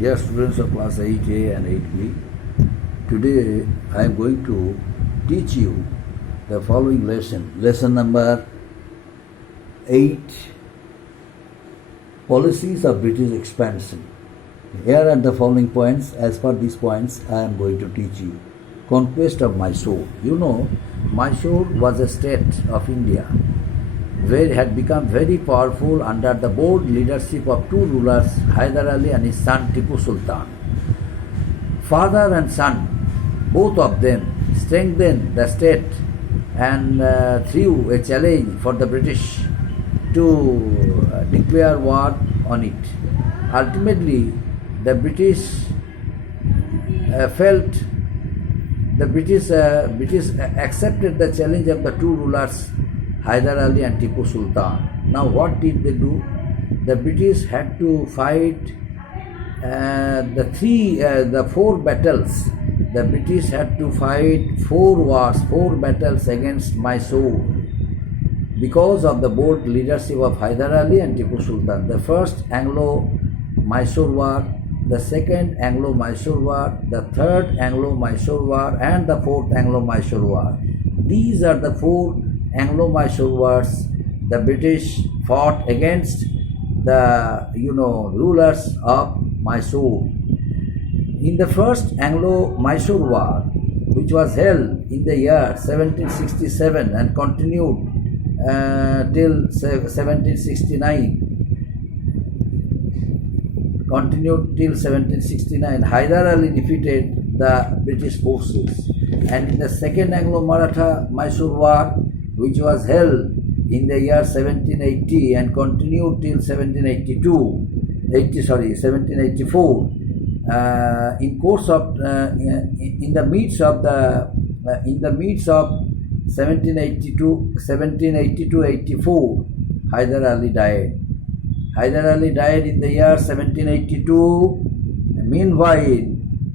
Dear students of class 8A and 8B, today I am going to teach you the following lesson number 8, Policies of British Expansion. Here are the following points. As per these points, I am going to teach you. Conquest of Mysore. You know, Mysore was a state of India where it had become very powerful under the bold leadership of two rulers, Hyder Ali and his son Tipu Sultan. Father and son, both of them, strengthened the state and threw a challenge for the British to declare war on it. Ultimately, the British accepted the challenge of the two rulers, Hyder Ali and Tipu Sultan. Now what did they do? The British had to fight the 4 battles. The British had to fight 4 battles against Mysore because of the bold leadership of Hyder Ali and Tipu Sultan. The first Anglo-Mysore War, the second Anglo-Mysore War, the third Anglo-Mysore War, and the fourth Anglo-Mysore War. These are the 4 Anglo-Mysore wars the British fought against the rulers of Mysore. In the first Anglo-Mysore War, which was held in the year 1767 and continued till 1769, Hyder Ali defeated the British forces. And in the second Anglo-Maratha-Mysore War, which was held in the year 1780 and continued till 1784. In the midst of 1782-84, Hyder Ali died. Hyder Ali died in the year 1782. Meanwhile,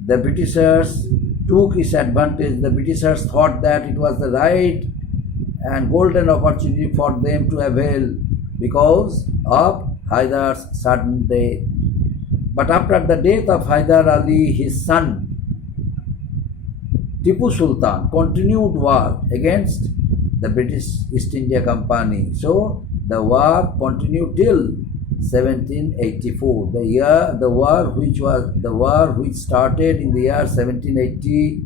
the Britishers took his advantage. The Britishers thought that it was the right and golden opportunity for them to avail because of Hyder's sudden death. But after the death of Hyder Ali, his son Tipu Sultan continued war against the British East India Company. So the war continued till 1784. The war which started in the year 1780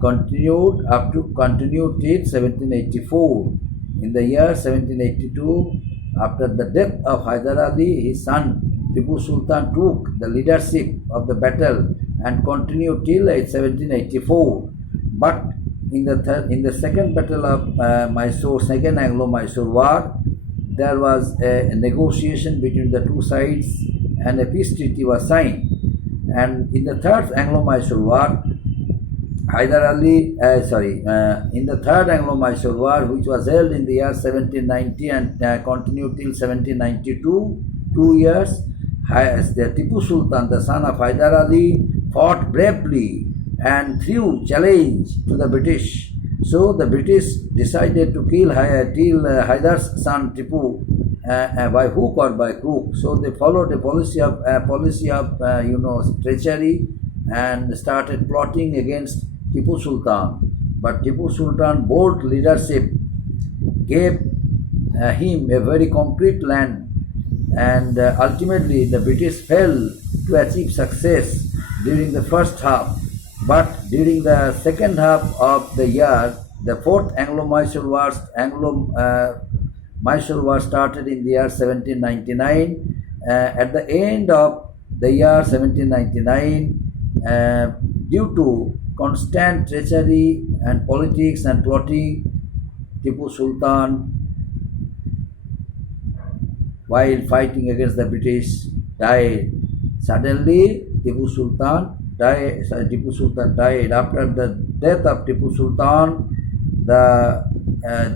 continued till 1784. In the year 1782, after the death of Hyder Ali, his son Tipu Sultan took the leadership of the battle and continued till 1784. But in the second battle of Mysore, second Anglo-Mysore War, there was a negotiation between the two sides and a peace treaty was signed. And in the third Anglo-Mysore War, in the third Anglo-Mysore War, which was held in the year 1790 and continued till 1792, 2 years, the Tipu Sultan, the son of Hyder Ali, fought bravely and threw challenge to the British. So the British decided to kill Hyder's son Tipu by hook or by crook. So they followed a policy of treachery and started plotting against Tipu Sultan. But Tipu Sultan, bold leadership, gave him a very concrete land, and ultimately the British failed to achieve success during the first half. But during the second half of the year, the fourth Anglo-Mysore War started in the year 1799. At the end of the year 1799, due to constant treachery and politics and plotting, Tipu Sultan, while fighting against the British, died. Suddenly, Tipu Sultan died. After the death of Tipu Sultan,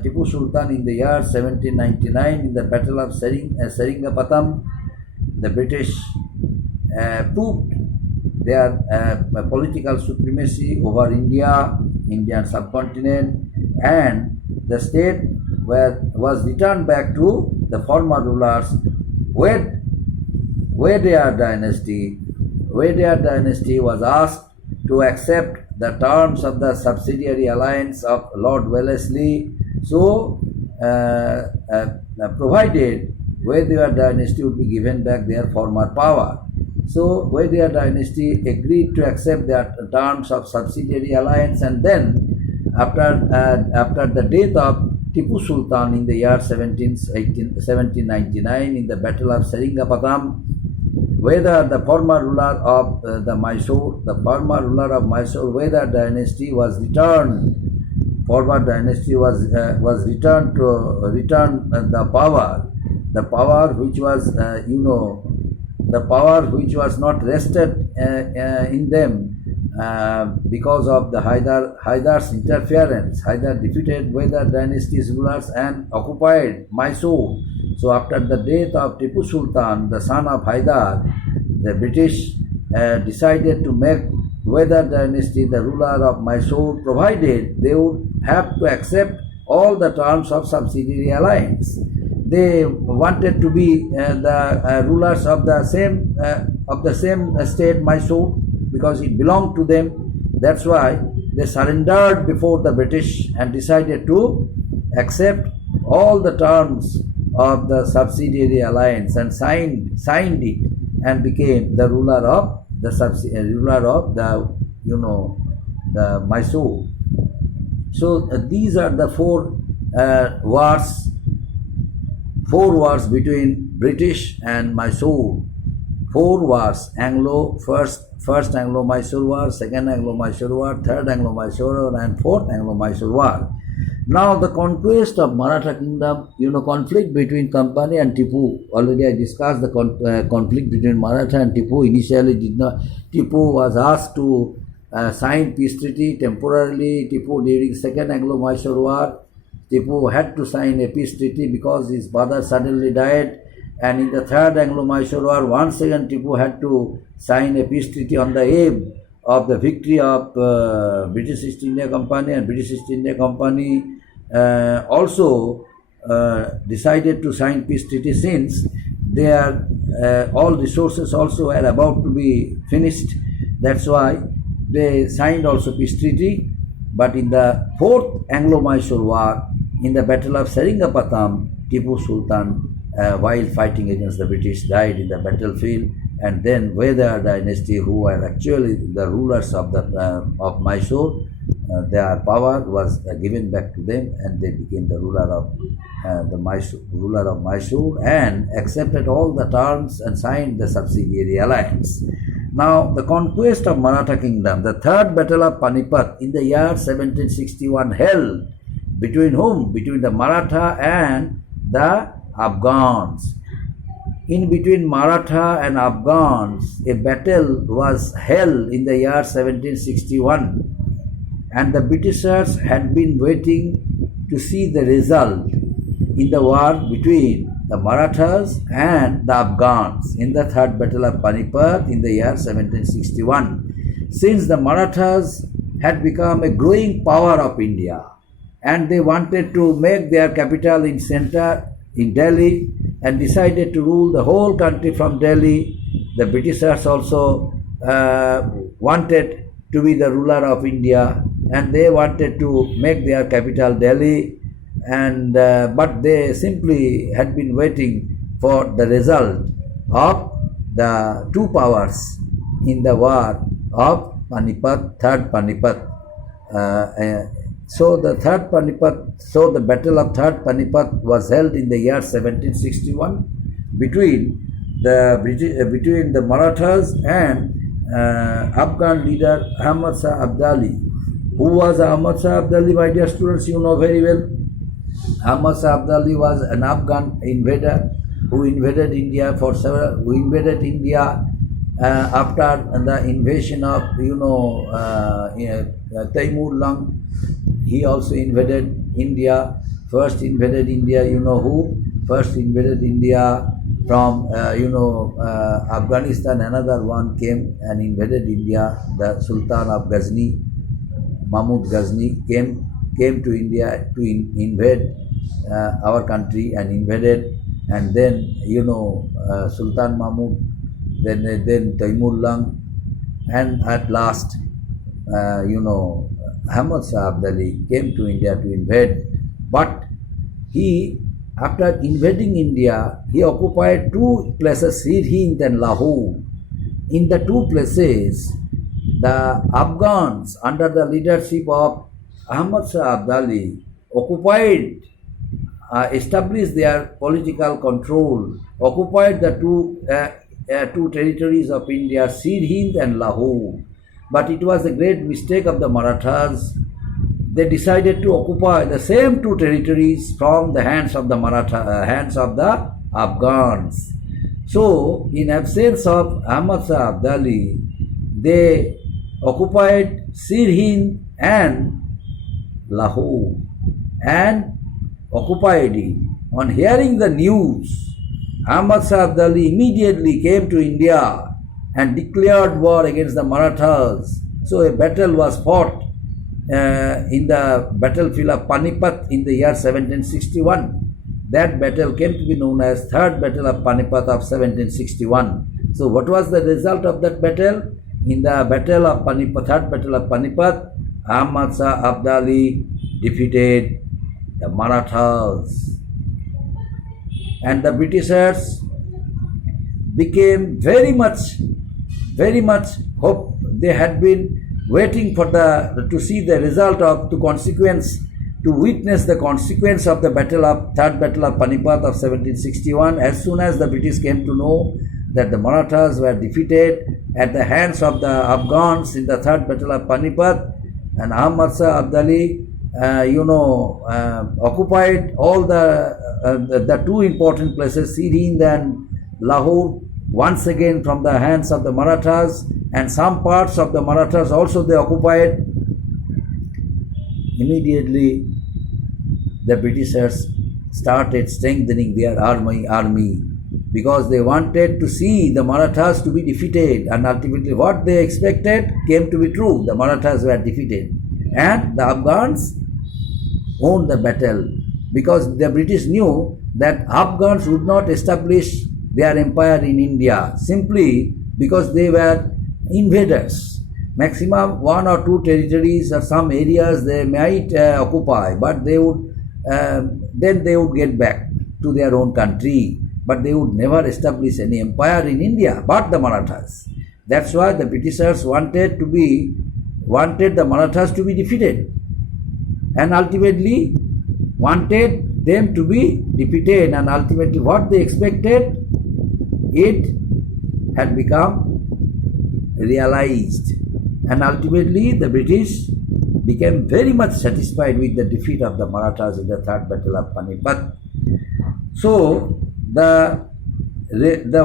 Tipu Sultan in the year 1799, in the Battle of Seringapatam, the British proved their political supremacy over Indian subcontinent, and the state was returned back to the former rulers, Wade Dynasty, Wadiyar dynasty was asked to accept the terms of the subsidiary alliance of Lord Wellesley, so provided Wadiyar dynasty would be given back their former power. So Wadiyar dynasty agreed to accept the terms of subsidiary alliance, and then after the death of Tipu Sultan in the year 1799 in the Battle of Seringapatam, whether the former ruler of Mysore, Wadiyar dynasty was returned. Former dynasty was returned to return the power which was the power which was not rested in them because of the Haidar's interference. Haidar defeated Wadiyar dynasty's rulers and occupied Mysore. So after the death of Tipu Sultan, the son of Haidar, the British decided to make Wadiyar dynasty the ruler of Mysore, provided they would have to accept all the terms of subsidiary alliance. They wanted to be the rulers of the same state, Mysore, because it belonged to them. That's why they surrendered before the British and decided to accept all the terms of the subsidiary alliance and signed it and became the ruler of the the Mysore. So these are the four wars between British and Mysore. Four wars: first Anglo-Mysore War, second Anglo-Mysore War, third Anglo-Mysore War, and fourth Anglo-Mysore War. Now the conquest of Maratha kingdom, conflict between Company and Tipu. Already I discussed the conflict between Maratha and Tipu. Initially, Tipu was asked to sign peace treaty temporarily. Tipu, during second Anglo-Mysore War, Tipu had to sign a peace treaty because his father suddenly died. And in the third Anglo-Mysore War, once again Tipu had to sign a peace treaty on the eve of the victory of British East India Company, and British East India Company also decided to sign peace treaty since their all resources also were about to be finished. That's why they signed also peace treaty. But in the fourth Anglo-Mysore War, in the Battle of Seringapatam, Tipu Sultan, while fighting against the British, died in the battlefield, and then Wadiyar dynasty, who were actually the rulers of Mysore, their power was given back to them, and they became the ruler of Mysore, and accepted all the terms and signed the subsidiary alliance. Now, the conquest of Maratha kingdom, the third battle of Panipat in the year 1761, held between whom? Between the Maratha and the Afghans. In between Maratha and Afghans, a battle was held in the year 1761, and the Britishers had been waiting to see the result in the war between the Marathas and the Afghans in the third battle of Panipat in the year 1761. Since the Marathas had become a growing power of India, and they wanted to make their capital in Delhi, and decided to rule the whole country from Delhi. The Britishers also wanted to be the ruler of India, and they wanted to make their capital Delhi, and but they simply had been waiting for the result of the two powers in the war of Panipat, third Panipat. So the battle of third Panipat was held in the year 1761 between the Marathas and Afghan leader Ahmad Shah Abdali. Who was Ahmad Shah Abdali, my dear students? You know very well. Ahmad Shah Abdali was an Afghan invader who invaded India after the invasion of Taimur Lung. He also invaded India. First invaded India, you know who? First invaded India from Afghanistan. Another one came and invaded India. The Sultan of Ghazni, Mahmud Ghazni, came to India to invade our country and invaded. And then Sultan Mahmud, then Taimur Lung, and at last, Ahmad Shah Abdali came to India to invade, but he, after invading India, he occupied two places, Sirhind and Lahore. In the two places, the Afghans, under the leadership of Ahmad Shah Abdali, occupied, established their political control, occupied the two territories of India, Sirhind and Lahore. But it was a great mistake of the Marathas. They decided to occupy the same two territories from the hands of the hands of the Afghans. So, in absence of Ahmad Shah Abdali, they occupied Sirhind and Lahore and occupied it. On hearing the news, Ahmad Shah Abdali immediately came to India and declared war against the Marathas. So a battle was fought in the battlefield of Panipat in the year 1761. That battle came to be known as Third Battle of Panipat of 1761. So what was the result of that battle? In the battle of Panipat, Third Battle of Panipat, Ahmad Shah Abdali defeated the Marathas. And the Britishers became very much hope. They had been waiting for to see the result of to witness the consequence of the Third Battle of Panipat of 1761. As soon as the British came to know that the Marathas were defeated at the hands of the Afghans in the Third Battle of Panipat, and Ahmad Shah Abdali, occupied all the two important places, Sirhind and Lahore, once again from the hands of the Marathas, and some parts of the Marathas also they occupied. Immediately, the Britishers started strengthening their army because they wanted to see the Marathas to be defeated, and ultimately what they expected came to be true. The Marathas were defeated and the Afghans won the battle, because the British knew that Afghans would not establish their empire in India simply because they were invaders. Maximum one or two territories or some areas they might occupy, but they would then they would get back to their own country, but they would never establish any empire in India, but the Marathas. That's why the Britishers wanted the Marathas to be defeated, and ultimately wanted them to be defeated, and ultimately what they expected, it had become realized, and ultimately the British became very much satisfied with the defeat of the Marathas in the Third Battle of Panipat. So the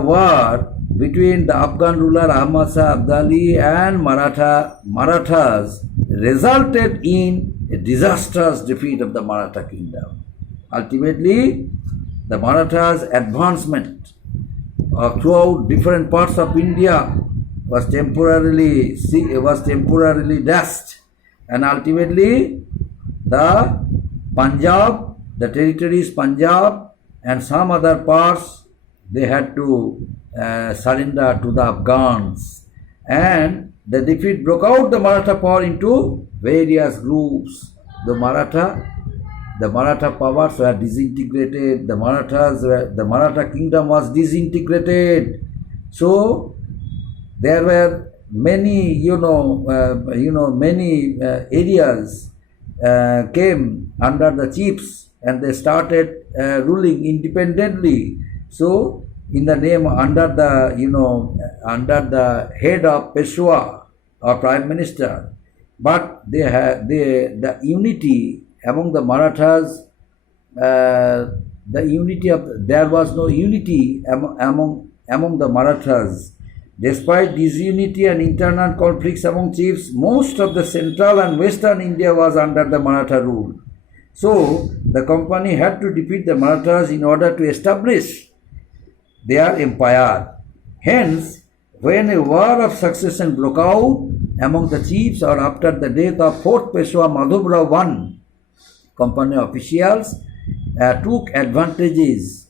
war between the Afghan ruler Ahmad Shah Abdali and Marathas resulted in a disastrous defeat of the Maratha kingdom. Ultimately, the Marathas' advancement throughout different parts of India was temporarily dashed, and ultimately the territories Punjab and some other parts, they had to surrender to the Afghans, and the defeat broke out the Maratha power into various groups. The Maratha powers were disintegrated. The Maratha kingdom was disintegrated. So there were many, many areas came under the chiefs, and they started ruling independently. So in the name under the head of Peshwa or Prime Minister, but the unity among the Marathas, there was no unity among the Marathas. Despite disunity and internal conflicts among chiefs, most of the central and western India was under the Maratha rule. So the company had to defeat the Marathas in order to establish their empire. Hence, when a war of succession broke out among the chiefs, or after the death of 4th Peshwa Madhavrao I, company officials took advantages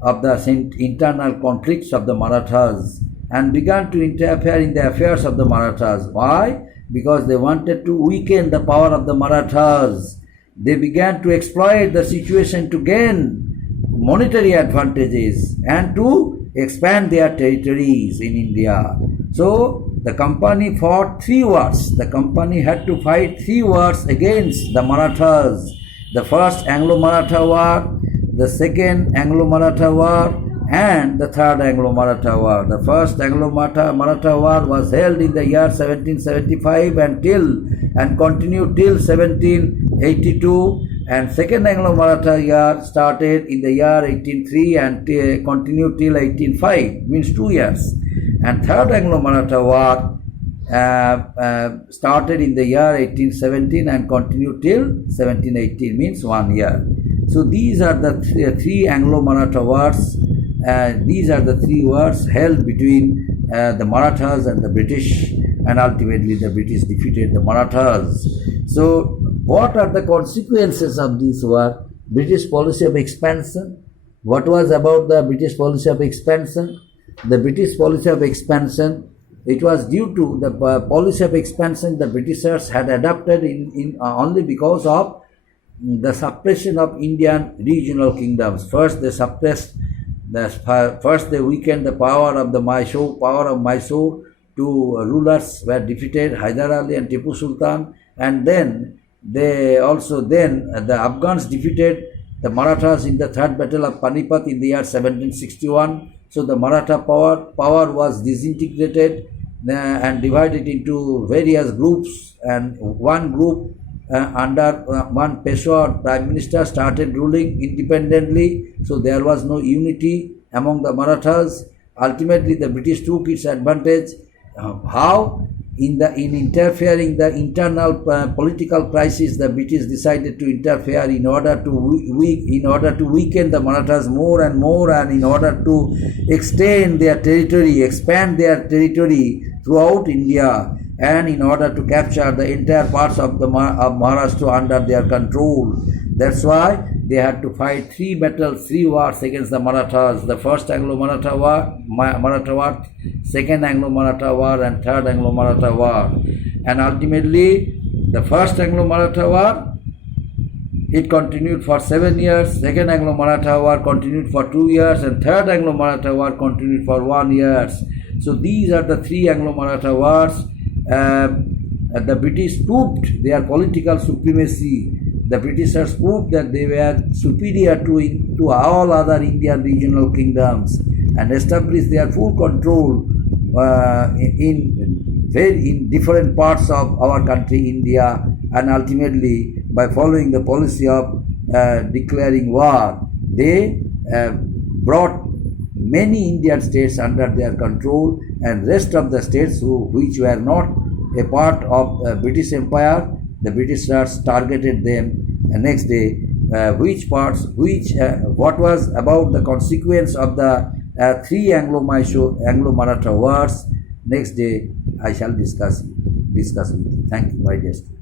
of the internal conflicts of the Marathas and began to interfere in the affairs of the Marathas. Why? Because they wanted to weaken the power of the Marathas. They began to exploit the situation to gain monetary advantages and to expand their territories in India. So the company fought 3 wars. The company had to fight 3 wars against the Marathas. The first Anglo-Maratha War, the second Anglo-Maratha War, and the third Anglo-Maratha War. The first Anglo-Maratha War was held in the year 1775 and continued till 1782, and second Anglo-Maratha year started in the year 1803 and continued till 1805, means 2 years. And third Anglo-Maratha War started in the year 1817 and continued till 1718, means 1 year. So these are the 3 Anglo-Maratha wars. These are the 3 wars held between the Marathas and the British, and ultimately the British defeated the Marathas. So what are the consequences of this war? British policy of expansion. What was about the British policy of expansion? The British policy of expansion, it was due to the policy of expansion the Britishers had adopted in only because of the suppression of Indian regional kingdoms. First they suppressed, first they weakened the power of Mysore. 2 rulers were defeated, Hyder Ali and Tipu Sultan, and then the Afghans defeated the Marathas in the Third Battle of Panipat in the year 1761. So the Maratha power was disintegrated and divided into various groups, and one group under one Peshawar Prime Minister started ruling independently. So there was no unity among the Marathas. Ultimately the British took its advantage. How? In interfering the internal political crisis, the British decided to interfere in order to weaken the Marathas more and more, and in order to expand their territory throughout India, and in order to capture the entire parts of Maharashtra under their control. That's why they had to fight 3 wars against the Marathas. The first Anglo-Maratha War, second Anglo-Maratha War, and third Anglo-Maratha War. And ultimately, the first Anglo-Maratha War, it continued for 7 years. Second Anglo-Maratha War continued for 2 years, and third Anglo-Maratha War continued for 1 year. So these are the 3 Anglo-Maratha wars. The British proved their political supremacy. The Britishers proved that they were superior to all other Indian regional kingdoms, and established their full control in different parts of our country, India, and ultimately by following the policy of declaring war, they brought many Indian states under their control, and rest of the states which were not a part of British Empire, the Britishers targeted them. Next day, what was about the consequence of the 3 Anglo-Maratha wars, next day I shall discuss with you. Thank you, my dear students.